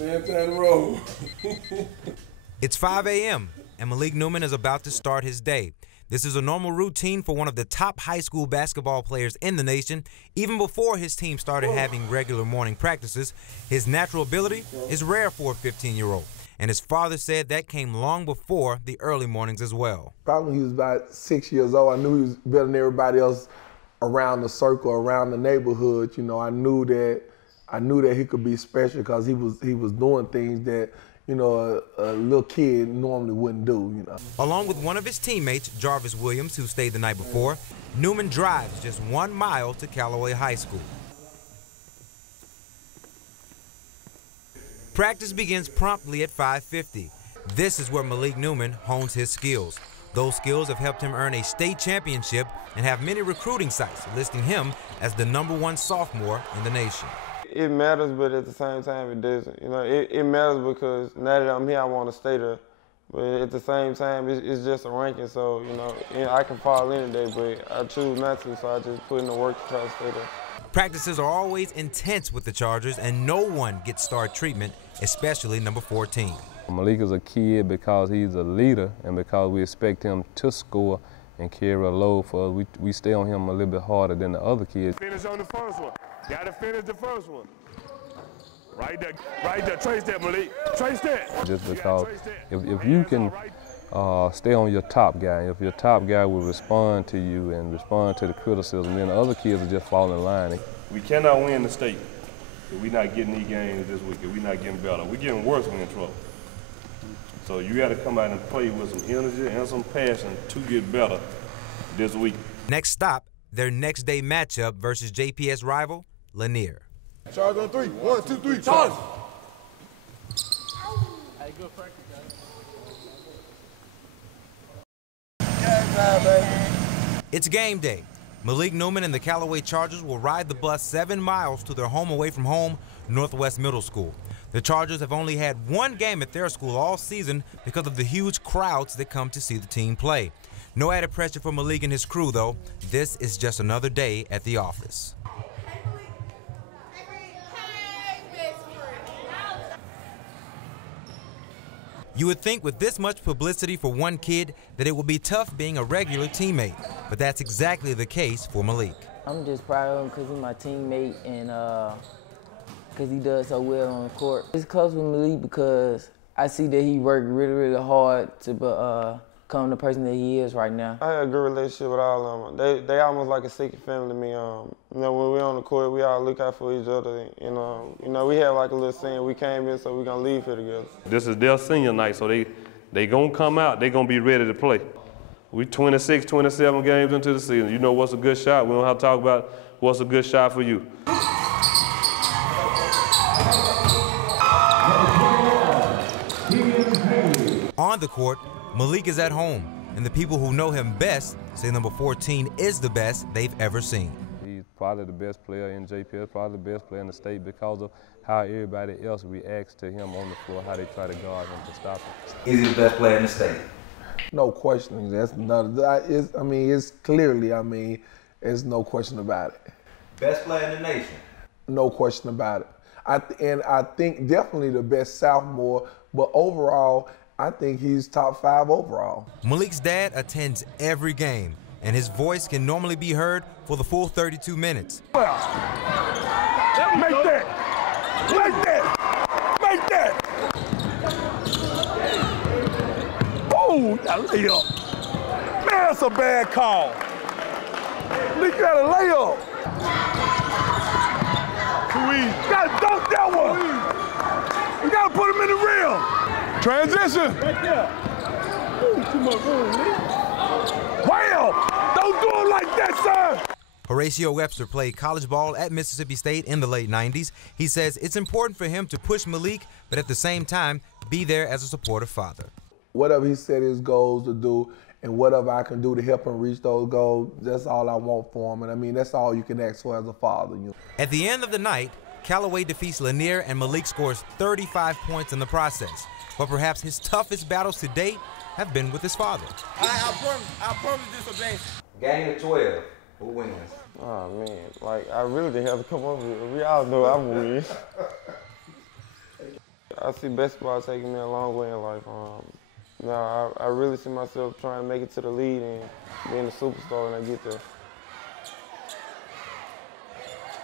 Man, time to roll. It's 5 a.m. and Malik Newman is about to start his day. This is a normal routine for one of the top high school basketball players in the nation. Even before his team started having regular morning practices, his natural ability is rare for a 15-year-old. And his father said that came long before the early mornings as well. Probably when he was about 6 years old, I knew he was better than everybody else around the circle, around the neighborhood. You know, I knew that he could be special because he was doing things that, you know, a little kid normally wouldn't do, you know. Along with one of his teammates, Jarvis Williams, who stayed the night before, Newman drives just 1 mile to Callaway High School. Practice begins promptly at 5:50. This is where Malik Newman hones his skills. Those skills have helped him earn a state championship and have many recruiting sites listing him as the #1 sophomore in the nation. It matters, but at the same time, it doesn't. You know, it matters because now that I'm here, I want to stay there. But at the same time, it's just a ranking, so, you know, I can fall in today, but I choose not to, so I just put in the work to try to stay there. Practices are always intense with the Chargers, and no one gets star treatment, especially number 14. Malik is a kid because he's a leader and because we expect him to score and carry a load for us. We stay on him a little bit harder than the other kids. Finish on the first one. Got to finish the first one. Right there. Trace that, Malik. Trace that. Just because if you can stay on your top guy, if your top guy will respond to you and respond to the criticism, then the other kids will just fall in line. We cannot win the state if we're not getting these games this week, if we're not getting better. We're getting worse, we're in trouble. So you got to come out and play with some energy and some passion to get better this week. Next stop, their next day matchup versus JPS rival, Lanier. Charge on 3. 1, 2, 3, charge! Hey, good practice, guys. It's game day. Malik Newman and the Callaway Chargers will ride the bus 7 miles to their home away from home, Northwest Middle School. The Chargers have only had 1 game at their school all season because of the huge crowds that come to see the team play. No added pressure for Malik and his crew, though. This is just another day at the office. You would think with this much publicity for one kid that it would be tough being a regular teammate, but that's exactly the case for Malik. I'm just proud of him because he's my teammate and because he does so well on the court. It's close with Malik because I see that he worked really, really hard to become the person that he is right now. I had a good relationship with all of them. They almost like a second family to me. You know, when we're on the court, we all look out for each other. And, you know, we have like a little saying, we came in, so we're going to leave here together. This is their senior night, so they going to come out, they going to be ready to play. We 26, 27 games into the season. You know what's a good shot. We don't have to talk about what's a good shot for you. On the court, Malik is at home, and the people who know him best say number 14 is the best they've ever seen. He's probably the best player in JPS, probably the best player in the state because of how everybody else reacts to him on the floor, how they try to guard him to stop him. Is he the best player in the state? No question. That's I mean, it's clearly, I mean, there's no question about it. Best player in the nation? No question about it. And I think definitely the best sophomore, but overall, I think he's top 5 overall. Malik's dad attends every game, and his voice can normally be heard for the full 32 minutes. Make that! Make that! Make that! Oh, that layup. Man, that's a bad call. You got a layup. You got to dunk that one. You got to put him in the rim. Transition. Right there. Ooh, too much room, man. Wow! Don't do it like that, sir! Horatio Webster played college ball at Mississippi State in the late 90s. He says it's important for him to push Malik, but at the same time, be there as a supportive father. Whatever he set his goals to do and whatever I can do to help him reach those goals, that's all I want for him. And I mean, that's all you can ask for as a father. You know? At the end of the night, Callaway defeats Lanier and Malik scores 35 points in the process. But perhaps his toughest battles to date have been with his father. I promise this a Game of 12, who wins? Oh, man, like, I really didn't have to come over here. We all know I'm win. I see basketball taking me a long way in life. I really see myself trying to make it to the league and being a superstar when I get there.